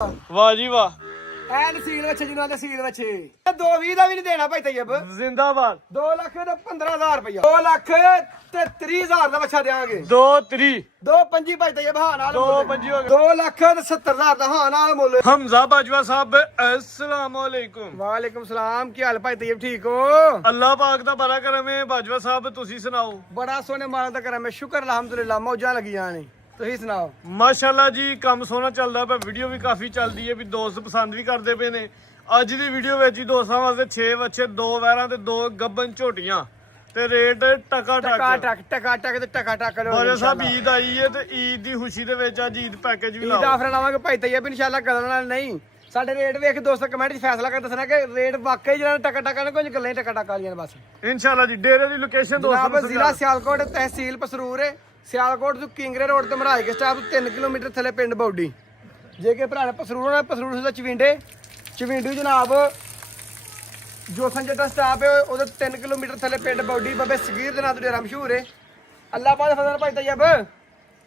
ਵਾਹ ਜੀ ਵਾਹ। ਐਨ ਸੀਲ ਬੱਚੇ ਜਿਨ੍ਹਾਂ ਦੇ ਸੀਲ ਬੱਚੇ 220 ਦਾ ਵੀ ਨਹੀਂ ਦੇਣਾ ਭਾਈ ਤੈयब ਜ਼ਿੰਦਾਬਾਦ। 2 ਲੱਖ ਤੇ 15,000 ਰੁਪਇਆ 2 ਲੱਖ ਤੇ 30,000 ਦਾ ਬੱਚਾ ਦੇਾਂਗੇ 2 3 2.25 ਭਾਈ ਤैयब ਹਾਂ ਨਾਲ 2.25 ਹੋ ਗਏ। 2 ਲੱਖ ਤੇ 70,000 ਦਾ ਹਾਂ ਨਾਲ ਮੁੱਲ। ਹਮਜ਼ਾ ਬਾਜਵਾ ਸਾਹਿਬ अस्सलाम वालेकुम। ਵਾਲੇਕੁਮ ਸਲਾਮ। ਕੀ ਹਾਲ ਭਾਈ ਤैयब ਠੀਕ ਹੋ? ਅੱਲਾਹ ਪਾਕ ਦਾ ਬੜਾ ਕਰਮ ਹੈ। ਬਾਜਵਾ ਸਾਹਿਬ ਤੁਸੀਂ ਸੁਣਾਓ? ਬੜਾ ਸੋਹਣੇ ਮਾਲਕ ਦਾ ਕਰਮ ਹੈ, ਸ਼ੁਕਰ ਅਲਹਮਦੁਲਿਲਾ, ਮੌਜਾਂ ਲੱਗੀਆਂ ਨੇ। ਤੁਸੀਂ ਸੁਣਾਓ? ਮਾਸ਼ਾਅੱਲਾ ਜੀ, ਕੰਮ ਸੋਹਣਾ ਚੱਲਦਾ ਪਿਆ। ਵੀਡੀਓ ਵੀ ਕਾਫੀ ਚੱਲਦੀ ਹੈ, ਵੀ ਦੋਸਤ ਪਸੰਦ ਵੀ ਕਰਦੇ ਪਏ ਨੇ। ਅੱਜ ਦੀ ਵੀਡੀਓ ਵਿੱਚ ਹੀ ਦੋਸਤਾਂ ਵਾਸਤੇ 6 ਬੱਚੇ, 2 ਵੈਰਾਂ ਤੇ 2 ਗੱਬਨ ਝੋਟੀਆਂ ਤੇ ਰੇਟ ਟਕਾ ਟਕ ਤੇ ਟਕਾ ਬਾਜਵਾ ਸਾਹਿਬ ਈਦ ਆਈ ਹੈ ਤੇ ਈਦ ਦੀ ਖੁਸ਼ੀ ਦੇ ਵਿੱਚ ਅੱਜ ਈਦ ਪੈਕੇਜ ਵੀ ਈਦ ਲਾਓ। ਆਫਰ ਲਾਵਾਂਗੇ ਭਾਈ ਤैयब ਇਨਸ਼ਾਅੱਲਾ। ਕਦਮ ਨਾਲ ਨਹੀਂ, ਸਾਡੇ ਰੇਟ ਵੇਖ ਦੋਸਤ ਕਮੈਂਟ 'ਚ ਫੈਸਲਾ ਕਰ ਦੱਸਣਾ ਕਿ ਰੇਟ ਵਾਕਈ ਜਿਹੜਾ ਟਕਾ ਨੇ, ਕੁਝ ਗੱਲਾਂ ਹੀ ਟਕਾ ਵਾਲੀਆਂ ਨੇ ਬਸ। ਇਨਸ਼ਾਅੱਲਾ ਜੀ। ਡੇਰੇ ਦੀ ਲੋਕੇਸ਼ਨ ਦੋਸਤਾਂ ਨੂੰ ਜ਼ਿਲ੍ਹਾ ਸਿਆਲਕੋਟ, ਤਹਿਸੀਲ ਪਸਰੂਰ ਹੈ। ਸਿਆਲਕੋਟ ਤੋਂ ਕਿੰਗਰੇ ਰੋਡ ਤੇ ਮਹਾਰਾਜ ਕੇ ਸਟਾਪ 3 ਕਿਲੋਮੀਟਰ ਥੱਲੇ ਪਿੰਡ ਬੌਡੀ। ਜੇ ਕਿ ਭਰਾ ਨੇ ਪਸਰੂਰ ਹੋਣਾ, ਪਸਰੂਰ ਦਾ ਚਵਿੰਡੇ ਜਨਾਬ ਜੋਸਨ ਜੱਟਾ ਸਟਾਪ ਹੈ, ਉਹਦੇ 3 ਕਿਲੋਮੀਟਰ ਥੱਲੇ ਪਿੰਡ ਬੌਡੀ। ਬਾਬੇ ਸਗੀਰ ਦੇ ਨਾਂ ਤੋਂ ਡੇਰਾ ਮਸ਼ਹੂਰ ਹੈ। ਅੱਲਾਹ ਪਾਕ ਦਾ ਫਜ਼ਲ ਭਾਈ ਤैयब।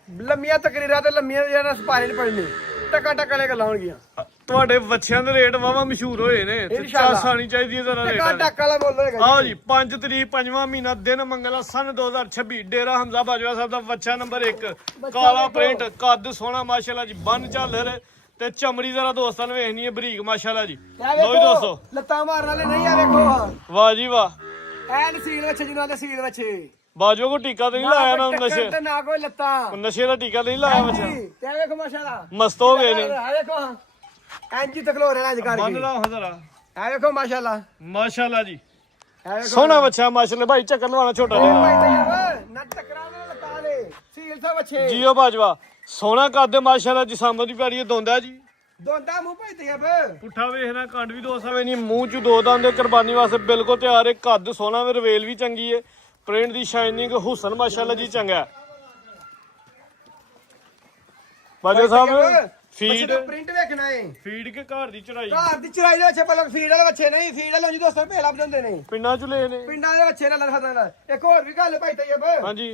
ਲੰਮੀਆਂ ਤਕਰੀਰਾਂ ਤੇ ਲੰਮੀਆਂ ਜਿਹੜਾ ਸਪਾਰੇ ਨਹੀਂ ਪੜਨੀ, ਟਕਾ ਵਾਲੀਆਂ ਗੱਲਾਂ ਹੋਣਗੀਆਂ। ਤੁਹਾਡੇ ਬੱਚਿਆਂ ਦੇ ਰੇਟ ਵਾਵਾ ਮਸ਼ਹੂਰ ਹੋਏ ਨੇ ਤੇ ਚਾਸ ਆਣੀ ਚਾਹੀਦੀ ਹੈ ਜ਼ਰਾ ਟਕਾ ਰੇਟ। ਵਾਲਾ ਮੁੱਲ ਹੋਏਗਾ। ਆਓ ਜੀ, 5 ਤਰੀਕ 5ਵਾਂ ਮਹੀਨਾ, ਦਿਨ ਮੰਗਲਾ, ਸਨ 2026। ਡੇਰਾ ਹਮਜ਼ਾ ਬਾਜਵਾ ਸਾਹਿਬ ਦਾ ਬੱਚਾ ਨੰਬਰ 1, ਕਾਲਾ ਪ੍ਰਿੰਟ, ਕੱਦ ਸੋਹਣਾ ਮਾਸ਼ਾਅੱਲਾ ਜੀ, ਬੰਨ ਝਾਲਰ ਤੇ ਚਮੜੀ ਜ਼ਰਾ ਦੋਸਤਾਂ ਨੂੰ ਵੇਖਣੀ ਹੈ ਬਰੀਕ ਮਾਸ਼ਾਅੱਲਾ ਜੀ। ਲੋ ਜੀ ਦੋਸਤੋ, ਲੱਤਾਂ ਮਾਰਨ ਵਾਲੇ ਨਹੀਂ ਆ ਵੇਖੋ। ਵਾਹ ਜੀ ਵਾਹ। ਐਨ ਸੀਲ ਬੱਚੇ ਜਿਨ੍ਹਾਂ ਦੇ ਸੀਲ ਬੱਚੇ ਬਾਜੋ ਕੋ ਟੀਕਾ ਤੇ ਨਹੀਂ ਲਾਇਆ ਨਾ ਨਸ਼ੇ ਤੇ ਨਾ ਕੋਈ ਲੱਤਾਂ। ਨਸ਼ੇ ਦਾ ਟੀਕਾ ਤੇ ਨਹੀਂ ਲਾਇਆ ਬੱਚਾ। ਤੇ ਵੇਖੋ ਮਾਸ਼ਾਅੱਲਾ ਮਸਤ ਹੋ ਗਏ ਨੇ। ਆ ਵੇਖੋ ਐਂਜੀ ਤਕਲੋ ਰਹਿਣਾ ਅੱਜ ਕਰਕੇ। ਬੰਨ ਲਾ ਹਜ਼ਰਾ। ਆ ਵੇਖੋ ਮਾਸ਼ਾਅੱਲਾ, ਮਾਸ਼ਾਅੱਲਾ ਜੀ, ਆ ਵੇਖੋ ਸੋਹਣਾ ਬੱਚਾ ਮਾਸ਼ਾਅੱਲਾ। ਭਾਈ ਚੱਕਰ ਲਵਾਣਾ ਛੋਟਾ ਭਾਈ ਜਿਹਾ ਤैयब ਨਾ ਟਕਰਾ ਦੇ ਲੱਤਾਂ ਦੇ ਸੀਲ ਸਾ ਬੱਚੇ। ਜੀਓ ਬਾਜਵਾ, ਸੋਹਣਾ ਕੱਦ ਮਾਸ਼ਾਅੱਲਾ ਜੀ, ਸਾਹਮਣੇ ਦੀ ਪਿਆਰੀ ਦੋਂਦਾ ਜੀ। ਦੋਂਦਾ ਮੂੰਹ ਭਾਈ ਤैयब। ਪੁੱਠਾ ਵੇਖਣਾ, ਕੰਡ ਵੀ ਦੋਸਤਾਂ ਵੇ ਨਹੀਂ, ਮੂੰਹ ਚ 2 ਦੰਦ ਦੇ, ਕੁਰਬਾਨੀ ਵਾਸਤੇ ਬਿਲਕੁਲ ਤਿਆਰ ਹੈ। ਕੱਦ ਸੋਹਣਾ ਵੇ, ਰਵੇਲ ਵੀ ਚੰਗੀ ਹੈ, ਪ੍ਰਿੰਟ ਦੀ ਸ਼ਾਈਨਿੰਗ, ਹੁਸਨ ਮਾਸ਼ਾਅੱਲਾ ਜੀ ਚੰਗਾ। ਬਾਜਵਾ ਸਾਹਿਬ ਫੀਡ ਪ੍ਰਿੰਟ ਵੇਖਣਾ ਹੈ। ਫੀਡ ਕੇ ਘਰ ਦੀ ਚੜਾਈ ਘਰ ਦੀ ਚਰਾਈ ਦੇ ਬੱਚੇ ਪਹਿਲਾਂ ਫੀਡ ਵਾਲੇ ਬੱਚੇ ਨਹੀਂ, ਫੀਡ ਵਾਲੇ ਜੀ ਦੋਸਤੋ ਭੇਲ ਲੱਭ ਜਾਂਦੇ ਨੇ ਪਿੰਡਾਂ ਚ ਲਏ ਨੇ। ਪਿੰਡਾਂ ਦੇ ਬੱਚੇ ਨਾਲ ਖਤਰਾ। ਇੱਕ ਹੋਰ ਵੀ ਗੱਲ ਭਾਈ ਤैयब, ਹਾਂਜੀ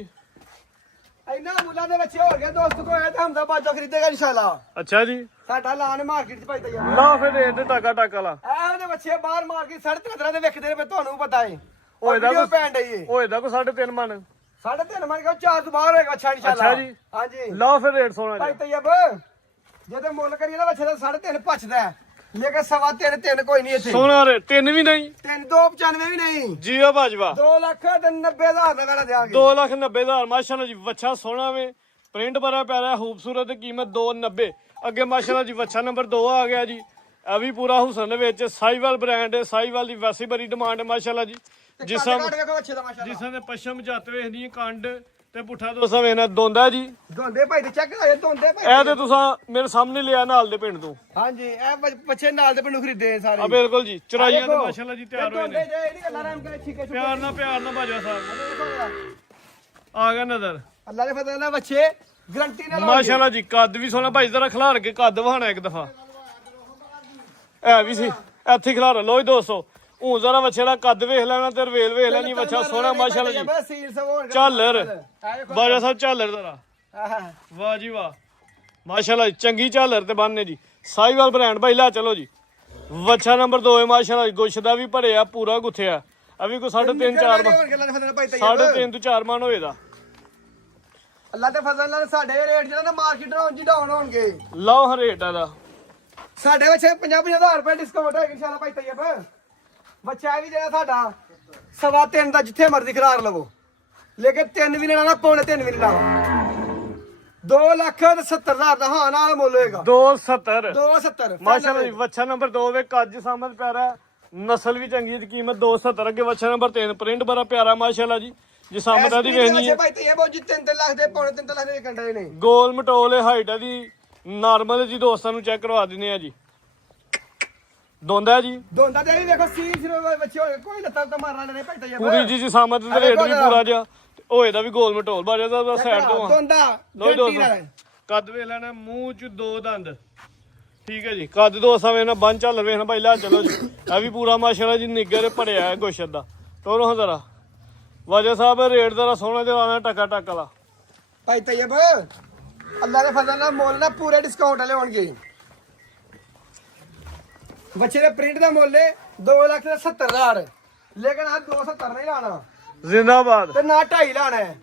ਇੰਨਾ ਮੁੱਲਾਂ ਦੇ ਬੱਚੇ ਹੋ ਗਏ ਦੋਸਤ ਕੋ ਹੈ ਤਾਂ ਹਮਦਾ ਬਾਜਾ ਖਰੀਦੇਗਾ ਇਨਸ਼ਾਅੱਲਾ। ਅੱਛਾ ਜੀ, ਸਾਡਾ ਲਾਨ ਮਾਰਕੀਟ 'ਚ ਭਾਈ ਤैयब। ਲਾ ਫਿਰ ਰੇਟ ਟਾਕਾ ਵਾਲਾ। ਇਹੋ ਜਿਹੇ ਬੱਚੇ ਬਾਹਰ ਮਾਰਕੀਟ 3.5 ਦੇ ਵੇਖਦੇ ਨੇ, ਤੁਹਾਨੂੰ ਪਤਾ ਹੈ। ਹੋਏ ਦਾ ਵੀਡੀਓ ਪੈਣ ਡਈ ਏ। ਹੋਏ ਦਾ ਕੋ 3.5 ਮਨ। 3.5 ਮੰਨ ਕੇ 4 ਤੋਂ ਬਾਹਰ ਹੋਏਗਾ ਅੱਛਾ ਇਨਸ਼ਾਅੱਲਾ। ਅੱਛਾ ਜੀ। ਹਾਂਜੀ ਲਾ ਫਿਰ ਰੇਟ ਸੋਹਣਾ ਭਾਈ ਜੀ। ਤैयब, ਜੇ ਤੇ ਮੁੱਲ ਕਰੀਏ ਨਾ ਬੱਚੇ ਦਾ 3.5 ਪਚਦਾ ਹੈ, ਲੇਕਿਨ 3.5 ਕੋਈ ਨਹੀਂ ਇੱਥੇ। ਸੋਹਣਾ ਰੇਟ 3 ਵੀ ਨਹੀਂ, 295 ਵੀ ਨਹੀਂ। ਜੀਓ ਬਾਜਵਾ 2,90,000 ਦਾ ਗਾਣਾ ਦੇਾਂਗੇ। 2,90,000 ਮਾਸ਼ਾਅੱਲਾ ਜੀ। ਵੱਛਾ ਸੋਹਣਾ ਵੇ, ਪ੍ਰਿੰਟ ਬੜਾ ਪਿਆਰਾ, ਖੂਬਸੂਰਤ, ਕੀਮਤ 290। ਅੱਗੇ ਮਾਸ਼ਾਅੱਲਾ ਜੀ ਵੱਛਾ ਨੰਬਰ 2 ਆ ਗਿਆ ਜੀ। ਇਹ ਵੀ ਪੂਰਾ ਹੁਸਨ ਦੇ ਵਿੱਚ, ਸਾਈਵਾਲ ਬ੍ਰਾਂਡ ਹੈ। ਸਾਈਵਾਲ ਦੀ ਵੈਸੇ ਬੜੀ ਡਿਮਾਂਡ ਹੈ ਮਾਸ਼ਾਅੱਲਾ ਜੀ। ਜਿਸਮ ਵੇਖੋ ਬੱਚੇ ਦਾ ਮਾਸ਼ਾਅੱਲਾ। ਜਿਸਾਂ ਦੇ ਪਸ਼ਮ ਜੱਤ ਵੇਖਦੀ ਹੈ, ਕੰਡ ਤੇ ਪੁੱਠਾ ਦੋਸਤਾਂ ਵੇਖਣਾ ਦੋਂਦਾ ਜੀ। ਦੋਂਦੇ ਭਾਈ ਤੇ ਚੈੱਕ ਕਰਾਏ ਦੋਂਦੇ ਭਾਈ। ਇਹ ਤੇ ਤੁਸੀਂ ਮੇਰੇ ਸਾਹਮਣੇ ਲਿਆ ਨਾਲ ਦੇ ਪਿੰਡ ਤੋਂ। ਹਾਂਜੀ ਇਹ ਬੱਚੇ ਨਾਲ ਦੇ ਪਿੰਡੋਂ ਖਰੀਦੇ ਸਾਰੇ। ਆ ਬਿਲਕੁਲ ਜੀ, ਚਰਾਈਆਂ ਤੇ ਮਾਸ਼ਾਅੱਲਾ ਜੀ ਤਿਆਰ ਹੋਏ ਨੇ। ਇਹਦੀ ਗੱਲਾਂ ਰਾਮ ਕਰੇ ਠੀਕ ਹੈ। ਪਿਆਰ ਨਾਲ ਬਾਜਵਾ ਸਾਹਿਬ ਆ ਗਿਆ ਨਜ਼ਰ। ਅੱਲਾ ਦੇ ਫਜ਼ਲ ਨਾਲ ਬੱਚੇ ਗਰੰਟੀ ਨਾਲ ਮਾਸ਼ਾਅੱਲਾ ਜੀ। ਕੱਦ ਵੀ ਸੋਹਣਾ ਭਾਈ, ਜ਼ਰਾ ਖਿਲਾਰ ਕੇ ਕੱਦ ਵਹਾਣਾ ਇੱਕ ਦਫਾ। ਇਹ ਵੀ ਸੀ ਇੱਥੇ ਖਿਲਾਰ ਲੋ ਜੀ ਦੋਸਤੋ। ਹੁਣ ਜ਼ਰਾ ਬੱਚੇ ਦਾ ਕੱਦ ਵੇਖ ਲੈਣਾ ਤੇ ਰਵੇਲ ਵੇਖ ਲੈਣੀ। ਬੱਚਾ ਸੋਹਣਾ ਮਾਸ਼ਾਅੱਲਾ ਜੀ। ਝਾਲਰ ਬਾਜਵਾ ਸਾਹਿਬ, ਝਾਲਰ ਜ਼ਰਾ। ਵਾਹ ਜੀ ਵਾਹ ਮਾਸ਼ਾਅੱਲਾ ਜੀ, ਚੰਗੀ ਝਾਲਰ ਤੇ ਬੰਨੇ ਜੀ। ਸਾਈਵਾਲ ਬ੍ਰਾਂਡ ਭਾਈ ਲਾ ਚਲੋ ਜੀ। ਵੱਛਾ ਨੰਬਰ 2 ਹੈ ਮਾਸ਼ਾਅੱਲਾ ਜੀ। ਗੁੱਛ ਦਾ ਵੀ ਭਰਿਆ, ਪੂਰਾ ਗੁੱਥਿਆ। ਆ ਵੀ ਕੋਈ 3.5 4 3.5 ਤੋਂ 4 ਮਨ ਹੋਏਦਾ। ਅੱਲਾ ਦੇ ਫਜ਼ਲ ਨਾਲ ਸਾਡੇ ਰੇਟ ਜਿਹੜਾ ਨਾ ਮਾਰਕੀਟ ਨਾਲ ਉਂਝ ਡਾਊਨ ਹੋਣਗੇ। ਲਓ ਰੇਟ ਇਹਦਾ ਸਾਡੇ ਵਿੱਚ 50,000 ਰੁਪਏ ਡਿਸਕਾਊਂਟ ਹੈ ਇਨਸ਼ਾਅੱਲਾ ਭਾਈ ਤैयब। ਬੱਚਾ ਵੀ ਜਿਹੜਾ ਸਾਡਾ 3.25 ਦਾ ਜਿੱਥੇ ਮਰਜ਼ੀ ਖਿਲਾਰ ਲਵੋ, ਲੇਕਿਨ 3 ਵੀ ਲੈਣਾ ਨਾ, 3.25 ਵੀ ਲੈਣਾ। 2,70,000 ਦਾ ਹਾਂ ਨਾਲ ਮੁੱਲ ਹੋਏਗਾ। 270 270 ਮਾਸ਼ਾਅੱਲਾ ਜੀ। ਵੱਛਾ ਨੰਬਰ 2 ਵੇ, ਕੱਜ ਸਾਹਮਣੇ ਪਿਆਰਾ, ਨਸਲ ਵੀ ਚੰਗੀ ਹੈ, ਕੀਮਤ 270। ਅੱਗੇ ਵੱਛਾ ਨੰਬਰ 3, ਪ੍ਰਿੰਟ ਬੜਾ ਪਿਆਰਾ ਮਾਸ਼ਾਅੱਲਾ ਜੀ। ਜੇ ਸਾਹਮਣੇ ਦੀ ਵੇਖਣੀ ਹੈ ਭਾਈ ਤैयब, ਉਹ ਜੀ 3 ਲੱਖ ਦੇ 3.5 ਲੱਖ ਦੇ ਕੰਡੇ ਨੇ। ਗੋਲ ਮਟੋਲੇ ਹਾਈਟ ਦੀ ਨਾਰਮਲ ਜੀ। ਦੋਸਤਾਂ ਨੂੰ ਚੈੱਕ ਕਰਵਾ ਦਿੰਦੇ ਆ ਜੀ। ਦੋਂਦਾ ਜੀ, ਦੋਂਦਾ ਤੇ ਵੀ ਵੇਖੋ ਸੀਲ ਬੱਚੇ ਹੋਏ, ਕੋਈ ਲੱਤਾਂ ਤਾਂ ਮਾਰਨ ਵਾਲੇ ਨਹੀਂ ਭਾਈ ਤैयब। ਪੂਰੀ ਜੀ ਸਾਹਮਣੇ ਤੇ ਰੇਟ ਵੀ ਪੂਰਾ ਜਿਹਾ ਹੋਏ ਦਾ ਵੀ ਗੋਲ ਮਟੋਲ ਬਾਜਾ ਦਾ ਸਾਈਡ ਤੋਂ। ਦੋਂਦਾ ਲੋ ਦੋਸਤੋ, ਕੱਦ ਵੇਖ ਲੈਣਾ, ਮੂੰਹ ਚ 2 ਦੰਦ, ਠੀਕ ਹੈ ਜੀ। ਕੱਦ ਦੋਸਤਾਂ ਵੇਖਣਾ, ਬੰਨ ਝਾਲਰ ਵੇਖਣਾ ਭਾਈ ਲਾ ਚਲੋ ਜੀ। ਇਹ ਵੀ ਪੂਰਾ ਮਾਸ਼ਾਅੱਲਾ ਜੀ ਨਿੱਗਰ ਭਰਿਆ ਹੈ ਗੋਸ਼ਤ ਦਾ। ਤੋਰੋ ਜ਼ਰਾ ਵਾਜਾ ਸਾਹਿਬ, ਰੇਟ ਦਾ ਸੋਹਣਾ ਤੇ ਆਣਾ ਟਕਾ ਵਾਲਾ ਭਾਈ ਤैयब। ਅੱਲਾ ਦੇ ਫਜ਼ਲ ਨਾਲ ਮੁੱਲ ਨਾ ਪੂਰੇ ਡਿਸਕਾਊਂਟ ਵਾਲੇ ਹੋਣਗੇ। ਬੱਚੇ ਦੇ ਪ੍ਰਿੰਟ ਦਾ ਮੁੱਲ 2,70,000 ਲੇਕਿਨ ਆ 270 ਨਹੀਂ ਲਾਣਾ ਜ਼ਿੰਦਾਬਾਦ ਤੇ ਨਾ 2.5 ਲਾਣਾ ਹੈ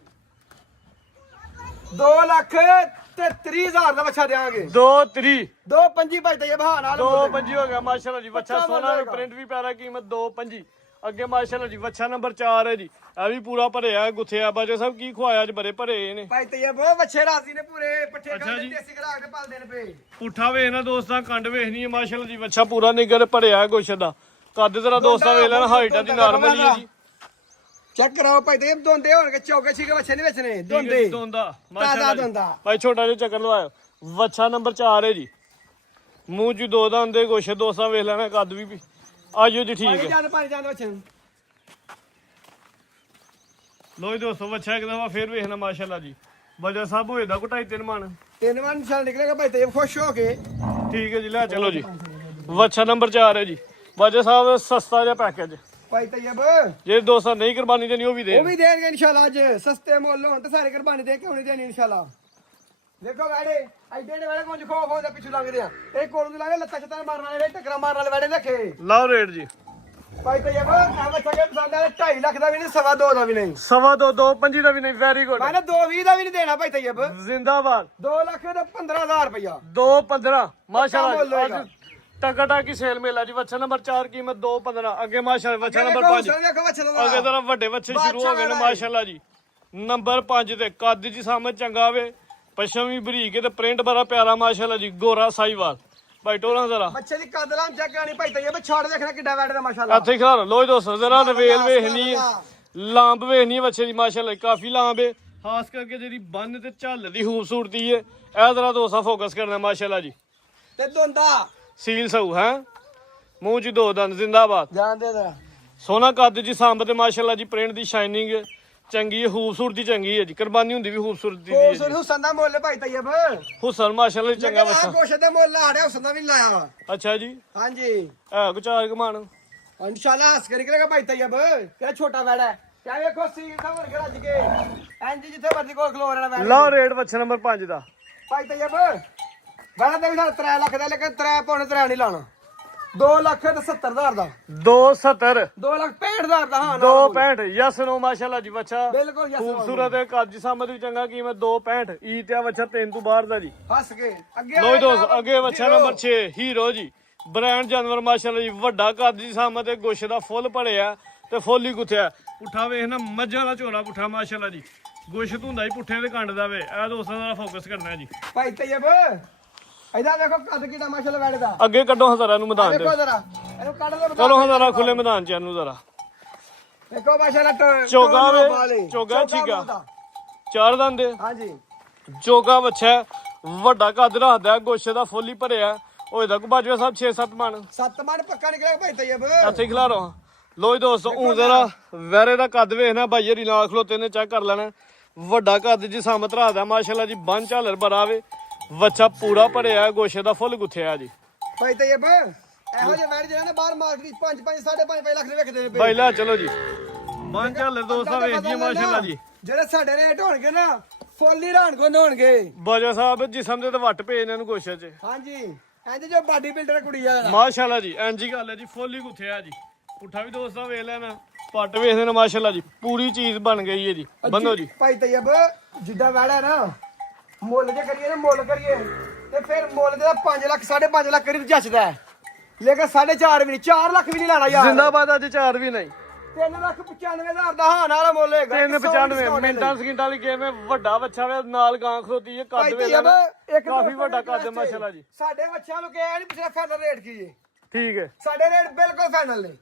2,33,000 ਦਾ ਬੱਚਾ ਦੇਾਂਗੇ 2-3 2.25 ਭਜਦਾ ਇਹ ਬਹਾਨਾ ਨਾਲ 2-5 ਹੋ ਗਿਆ ਮਾਸ਼ਾਅੱਲਾ ਜੀ ਬੱਚਾ ਬੱਚਾ ਸੋਨਾ ਮਿਲੇਗਾ। ਪ੍ਰਿੰਟ ਵੀ ਪਿਆਰਾ ਕੀਮਤ 2-5 ਅੱਗੇ ਮਾਸ਼ਾਅੱਲਾ ਜੀ ਬੱਚਾ ਨੰਬਰ 4 ਹੈ ਜੀ ਇਹ ਵੀ ਪੂਰਾ ਭਰਿਆ ਗੁੱਥਿਆ ਬਾਜੋ ਸਾਹਿਬ ਕੀ ਖਵਾਇਆ ਅੱਜ ਬੜੇ ਭਰੇ ਨੇ ਭਾਈ ਤੇ ਇਹ ਬਹੁਤ ਬੱਚੇ ਰਾਜ਼ੀ ਨੇ ਪੂਰੇ ਪੱਠੇ ਅੱਛਾ ਕਰਦੇ ਜੀ। ਦੇਸੀ ਘਰਾ ਕੇ ਪਾਲਦੇ ਨੇ ਪਏ ਪੁੱਠਾ ਵੇਖ ਨਾ ਦੋਸਤਾਂ ਕੰਡ ਵੇਖਣੀ ਹੈ ਮਾਸ਼ਾਅੱਲਾ ਜੀ ਬੱਚਾ ਪੂਰਾ ਨਿਗਰ ਭਰਿਆ ਕੁਛ ਦਾ ਕੱਦ ਤੇਰਾ ਦੋਸਤਾਂ ਵੇਖ ਲੈਣਾ ਹਾਈਟ ਦੀ ਨਾਰਮਲ ਹੀ ਹੈ ਜੀ ਚੈੱਕ ਕਰਾਓ ਭਾਈ ਤੇ ਦੋਂਦੇ ਹੋਣਗੇ ਚੌਕੇ ਛੀਕੇ ਬੱਚੇ ਨਹੀਂ ਵੇਚਣੇ ਦੋਂਦੇ ਦੋਂਦਾ ਤਾਜ਼ਾ ਮਾਸ਼ਾਅੱਲਾ ਜੀ ਦੋਂਦਾ ਭਾਈ ਛੋਟਾ ਜਿਹਾ ਚੱਕਰ ਲਵਾਇਓ ਬੱਚਾ ਨੰਬਰ 4 ਹੈ ਜੀ ਮੂੰਹ ਚ ਦੋ ਦੰਦੇ ਕੁਛ ਦੋਸਤਾਂ ਵੇਖ ਲੈਣਾ ਕੱਦ ਵੀ ਆਜੋ ਜੀ ਠੀਕ ਪਾਣੀ ਹੈ ਜਾਂਦੇ ਪਾਣੀ ਜਾਂਦੇ ਬੱਚੇ ਨੂੰ ਲੋ ਜੀ ਦੋਸਤੋ ਬੱਚਾ ਇੱਕ ਦਫਾ ਫੇਰ ਵੇਖਣਾ ਮਾਸ਼ਾਅੱਲਾ ਜੀ ਬਜਾ ਸਾਹਿਬ ਹੋਏ ਦਾ ਘਟਾਈ 3 ਮਣ 3 ਵਾਰ ਨਿਸ਼ਾਨ ਨਿਕਲੇਗਾ ਭਾਈ ਤੇ ਖੁਸ਼ ਹੋ ਕੇ ਠੀਕ ਹੈ ਜੀ ਲੈ ਚਲੋ ਜੀ ਬੱਚਾ ਨੰਬਰ 4 ਹੈ ਜੀ ਬਾਜਾ ਸਾਹਿਬ ਸਸਤਾ ਜਿਹਾ ਪੈਕੇਜ ਭਾਈ ਤੈਯਬ ਜੇ ਦੋਸਤਾਂ ਨਹੀਂ ਕੁਰਬਾਨੀ ਦੇਣੀ ਉਹ ਵੀ ਦੇ ਉਹ ਵੀ ਦੇਣਗੇ ਇਨਸ਼ਾਅੱਲਾ ਅੱਜ ਸਸਤੇ ਮੁੱਲ ਹੋਣ ਤੇ ਸਾਰੇ ਕੁਰਬਾਨੀ ਦੇ ਕੇ ਹੋਣੀ ਦੇਣੀ ਇਨਸ਼ਾਅੱਲਾ ਦੇਖੋ ਵਾੜੇ ਐਡੇ ਨੇ ਵਾਲੇ ਕੁਝ ਖੋਫ ਹੁੰਦਾ ਪਿੱਛੂ ਲੰਘਦੇ ਆ ਇਹ ਕੋਲ ਨੂੰ ਲੰਘੇ ਲੱਤਾਂ ਚਤਾਂ ਮਾਰਨ ਵਾਲੇ ਟੱਕਰਾਂ ਮਾਰਨ ਵਾਲੇ ਵਾੜੇ ਰੱਖੇ ਲਾਓ ਰੇਟ ਜੀ ਭਾਈ ਤੈਯਬ ਆ ਬੱਚਾ ਕੇ ਪਸੰਦ ਆ 2.5 ਲੱਖ ਦਾ ਵੀ ਨਹੀਂ 2.5 ਦਾ ਵੀ ਨਹੀਂ 2.5 2.5 ਦਾ ਵੀ ਨਹੀਂ ਵੈਰੀ ਗੁੱਡ ਮੈਂ 2.20 ਦਾ ਵੀ ਨਹੀਂ ਦੇਣਾ ਭਾਈ ਤੈਯਬ ਜ਼ਿੰਦਾਬਾਦ 2 ਲੱਖ ਤੇ 15,000 ਰੁਪਇਆ 2.15 ਮਾਸ਼ਾਅੱਲਾ ਮੁੱਲ ਹੋਏਗਾ। ਅੱਜ ਟਕਟਾ ਕੀ ਸੇਲ ਮੇਲਾ ਜੀ ਬੱਚਾ ਨੰਬਰ 4 ਕੀਮਤ 2.15 ਅੱਗੇ ਮਾਸ਼ਾਅੱਲਾ ਬੱਚਾ ਨੰਬਰ 5 ਦੇਖੋ ਬੱਚਾ ਦਾ ਅੱਗੇ ਤਰ੍ਹਾਂ ਵੱਡੇ ਬੱਚੇ ਸ਼ੁਰੂ ਹੋ ਗਏ ਨੇ ਮਾਸ਼ਾਅੱਲਾ ਜੀ ਨੰਬਰ 5 ਤੇ ਕੱਦ ਜੀ ਸਾਹਮਣੇ ਚੰਗਾ ਵੇ ਪਸ਼ਮ ਵੀ ਬਰੀਕ ਤੇ ਪ੍ਰਿੰਟ ਬੜਾ ਪਿਆਰਾ ਮਾਸ਼ਾਅੱਲਾ ਜੀ ਗੋਰਾ ਸਾਈਵਾਲ ਭਾਈ ਟੋਲਾ ਜ਼ਰਾ ਬੱਚੇ ਦੀ ਕਦਰਾਂ ਚੈੱਕ ਕਰਾਣੀ ਭਾਈ ਤੈਯਬ ਛੱਡ ਦੇਖਣਾ ਕਿੱਡਾ ਵੈਟ ਦਾ ਮਾਸ਼ਾਅੱਲਾ ਇੱਥੇ ਖਿਲਾ ਲੋ ਜੀ ਦੋਸਤੋ ਜ਼ਰਾ ਨਵੇਲ ਵੇਖਣੀ ਹੈ ਲਾਂਬ ਵੇਖਣੀ ਹੈ ਬੱਚੇ ਦੀ ਮਾਸ਼ਾਅੱਲਾ ਕਾਫੀ ਲਾਂਬ ਹੈ ਖਾਸ ਕਰਕੇ ਜਿਹੜੀ ਬੰਨ ਤੇ ਝੱਲ ਦੀ ਖੂਬਸੂਰਤੀ ਹੈ ਇਹ ਜ਼ਰਾ ਦੋਸਤਾਂ ਫੋਕਸ ਕਰਨਾ ਮਾਸ਼ਾਅੱਲਾ ਜੀ ਤੇ ਦੋਂਦਾ ਸੀਲ ਸਹੂ ਹੈ ਮੂੰਹ ਚ ਦੋ ਦੰਦ ਜ਼ਿੰਦਾਬਾਦ ਜਾਣ ਦੇ ਦਾ ਸੋਨਾ ਕੱਦ ਜੀ ਸੰਬ ਤੇ ਮਾਸ਼ਾਅੱਲਾ ਜੀ ਪ੍ਰਿੰਟ ਦੀ ਸ਼ਾਈਨਿੰਗ ਚੰਗੀ ਹੈ ਖੂਬਸੂਰਤੀ ਚੰਗੀ ਹੈ ਜੀ ਕੁਰਬਾਨੀ ਹੁੰਦੀ ਵੀ ਖੂਬਸੂਰਤੀ ਦੀ ਹੈ ਹੁਸਨ ਹੁਸਨ ਦਾ ਮੁੱਲ ਭਾਈ ਤੈਯਬ ਹੁਸਨ ਮਾਸ਼ਾਅੱਲਾ ਜੀ ਚੰਗਾ ਬੱਚਾ ਗੋਸ਼ਤ ਦਾ ਮੁੱਲ ਆ ਰਿਹਾ ਹੁਸਨ ਦਾ ਵੀ ਨੀ ਲਾਇਆ ਵਾ ਅੱਛਾ ਜੀ ਹਾਂਜੀ ਹੈ ਕੋ ਚਾਰ ਕਮਾਨ ਇਨਸ਼ਾਅੱਲਾ ਹੱਸ ਕੇ ਨਿਕਲੇਗਾ ਭਾਈ ਤੈਯਬ ਕਿਹੜਾ ਛੋਟਾ ਵੈੜਾ ਹੈ ਕਿਆ ਵੇਖੋ ਸੀਲ ਦਾ ਵਰ ਕੇ ਰੱਜ ਕੇ ਇੰਜ ਜਿੱਥੇ ਮਰਜ਼ੀ ਕੋਲ ਖਲੋ ਰਹਿਣਾ ਵੈੜਾ ਲਓ ਰੇਟ ਬੱਚਾ ਨੰਬਰ 5 ਦਾ ਭਾਈ ਤੈਯਬ ਵੈੜਾ ਦਾ ਵੀ ਸਾਡਾ 3 ਲੱਖ ਦਾ ਲੇਕਿਨ 3.3 ਨਹੀਂ ਲਾਣਾ 2,70,000 ਦਾ 270 2,65,000 ਦਾ ਹਾਂ 265 ਯਸ ਨੋ ਮਾਸ਼ਾਅੱਲਾ ਜੀ ਬੱਚਾ ਬਿਲਕੁਲ ਯਸ ਖੂਬਸੂਰਤ ਹੈ ਕੱਦ ਸਮਝ ਵੀ ਚੰਗਾ ਕੀਮਤ 265 ਈ ਤੇ ਬੱਚਾ 3 ਤੋਂ ਬਾਹਰ ਦਾ ਜੀ ਹੱਸ ਕੇ ਅੱਗੇ ਲੋ ਦੋਸਤ ਅੱਗੇ ਬੱਚਾ ਨੰਬਰ 6 ਹੀਰੋ ਜੀ ਬ੍ਰਾਂਡ ਜਾਨਵਰ ਮਾਸ਼ਾਅੱਲਾ ਜੀ ਵੱਡਾ ਕੱਦ ਦੀ ਸਮਝ ਤੇ ਗੋਸ਼ੇ ਦਾ ਫੁੱਲ ਭੜਿਆ ਤੇ ਫੁੱਲ ਹੀ ਗੁੱਥਿਆ ਪੁੱਠਾ ਵੇਖ ਨਾ ਮੱਝਾਂ ਦਾ ਝੋਲਾ ਪੁੱਠਾ ਮਾਸ਼ਾਅੱਲਾ ਜੀ ਗੋਸ਼ ਧੁੰਦਾ ਹੀ ਪੁੱਠੇ ਦੇ ਕੰਡ ਦਾ ਵੇ ਇਹ ਦੋਸਤਾਂ ਦਾ ਫੋਕਸ ਕਰਨਾ ਜੀ ਭਾਈ ਤੈਯਬ ਇਹਦਾ ਦੇਖੋ ਕੱਦ ਕਿੱਡਾ ਮਾਸ਼ਾਅੱਲਾ ਵੈੜੇ ਦਾ ਅੱਗੇ ਕੱਢੋ ਹਜ਼ਾਰਾਂ ਨੂੰ ਮੈਦਾਨ ਦੇ ਦੇਖੋ ਜ਼ਰਾ ਇਹਨੂੰ ਕੱਢ ਲਓ ਚਲੋ ਹਜ਼ਾਰਾਂ ਖੁੱਲੇ ਮੈਦਾਨ ਚ ਇਹਨੂੰ ਜ਼ਰਾ ਦੇਖੋ ਮਾਸ਼ਾਅੱਲਾ ਚੋਗਾ ਵੇ ਚੋਗਾ ਠੀਕ ਆ ਚਾਰ ਦੰਦੇ ਹਾਂਜੀ ਚੋਗਾ ਬੱਚਾ ਵੱਡਾ ਕੱਦ ਰੱਖਦਾ ਗੋਸ਼ੇ ਦਾ ਫੁੱਲ ਹੀ ਭਰਿਆ ਹੋਏ ਦਾ ਬਾਜਵਾ ਸਾਹਿਬ 6-7 ਮਣ 7 ਮਣ ਪੱਕਾ ਨਿਕਲੇਗਾ ਭਾਈ ਤੈਯਬ ਇੱਥੇ ਖਿਲਾ ਰਹਾ ਲੋ ਜੀ ਦੋਸਤੋ ਉਹ ਜ਼ਰਾ ਵੈਰੇ ਦਾ ਕੱਦ ਵੇਖਣਾ ਭਾਈ ਹਰੀ ਨਾਲ ਖਲੋਤੇ ਨੇ ਚੈੱਕ ਕਰ ਲੈਣਾ ਵੱਡਾ ਕੱਦ ਜੀ ਸਾਮਤ ਰੱਖਦਾ ਮਾਸ਼ਾਅੱਲਾ ਜੀ ਬੰਨ ਝਾਲਰ ਬਰਾਵੇ ਬੱਚਾ ਪੂਰਾ ਭਰਿਆ ਗੋਸ਼ੇ ਦਾ ਫੁੱਲ ਗੁੱਥਿਆ ਜੀ ਭਾਈ ਤੈਯਬ ਇਹੋ ਜਿਹੇ ਵੈੜ ਜਿਹੜੇ ਨੇ ਬਾਹਰ ਮਾਰਕੀਟ 5 5.5 ਲੱਖ ਦੇ ਵਿਕਦੇ ਨੇ ਭਾਈ ਲਾ ਚਲੋ ਜੀ ਬੰਨ ਝਾਲਰ ਦੋਸਤਾਂ ਵੇਖ ਜੀ ਮਾਸ਼ਾਅੱਲਾ ਜੀ ਜਿਹੜੇ ਸਾਡੇ ਰੇਟ ਹੋਣਗੇ ਨਾ ਫੁੱਲ ਹੀ ਰਾਣ ਕੋਲ ਹੋਣਗੇ ਬਾਜਾ ਸਾਹਿਬ ਜਿਸਮ ਦੇ ਤੇ ਵੱਟ ਪਏ ਇਹਨਾਂ ਨੂੰ ਗੋਸ਼ੇ 'ਚ ਹਾਂਜੀ ਇੰਜ ਜੋ ਬਾਡੀ ਬਿਲਡਰ ਕੁੜੀ ਆ ਮਾਸ਼ਾਅੱਲਾ ਜੀ ਐਂਜੀ ਗੱਲ ਹੈ ਜੀ ਫੁੱਲ ਹੀ ਗੁੱਥਿਆ ਜੀ ਪੁੱਠਾ ਵੀ ਦੋਸਤਾਂ ਵੇਖ ਲੈਣਾ ਪੱਟ ਵੇਖਦੇ ਨੇ ਮਾਸ਼ਾਅੱਲਾ ਜੀ ਪੂਰੀ ਚੀਜ਼ ਬਣ ਗਈ ਹੈ ਜੀ ਬੰਨੋ ਜੀ ਭਾਈ ਤੈਯਬ ਜਿੱਦਾਂ ਵੈੜਾ ਨਾ ਮੁੱਲ ਜੇ ਕਰੀਏ ਨਾ ਮੁੱਲ ਕਰੀਏ ਤੇ ਫਿਰ ਮੁੱਲ ਦੇ 5 ਲੱਖ 5.5 ਲੱਖ ਕਰੀ ਜੱਚਦਾ ਹੈ ਲੇਕਿਨ 4.5 ਵੀ ਨਹੀਂ 4 ਲੱਖ ਵੀ ਨਹੀਂ ਲੈਣਾ ਯਾਰ ਜ਼ਿੰਦਾਬਾਦ ਅੱਜ 4 ਵੀ ਨਹੀਂ 3,95,000 ਦਾ ਹਾਂ ਨਾਲ ਮੁੱਲ ਹੈਗਾ 395 ਮਿੰਟਾਂ ਸਕਿੰਟਾਂ ਵਾਲੀ ਗੇਮ ਹੈ ਵੱਡਾ ਬੱਚਾ ਵੇ ਨਾਲ ਗਾਂ ਖਲੋਤੀ ਹੈ ਕੱਦ ਭਾਈ ਵੇ ਤੈਯਬ ਇੱਕ ਕਾਫੀ ਵੱਡਾ ਕੱਦ ਹੈ ਮਾਸ਼ਾਅੱਲਾ ਜੀ ਸਾਡੇ ਬੱਚਿਆਂ ਨੂੰ ਕਿਹਾ ਨਹੀਂ ਪਿਛਲਾ ਫਾਈਨਲ ਰੇਟ ਕੀ ਹੈ ਠੀਕ ਹੈ ਸਾਡੇ ਰੇਟ ਬਿਲਕੁਲ ਫਾਈਨਲ ਨੇ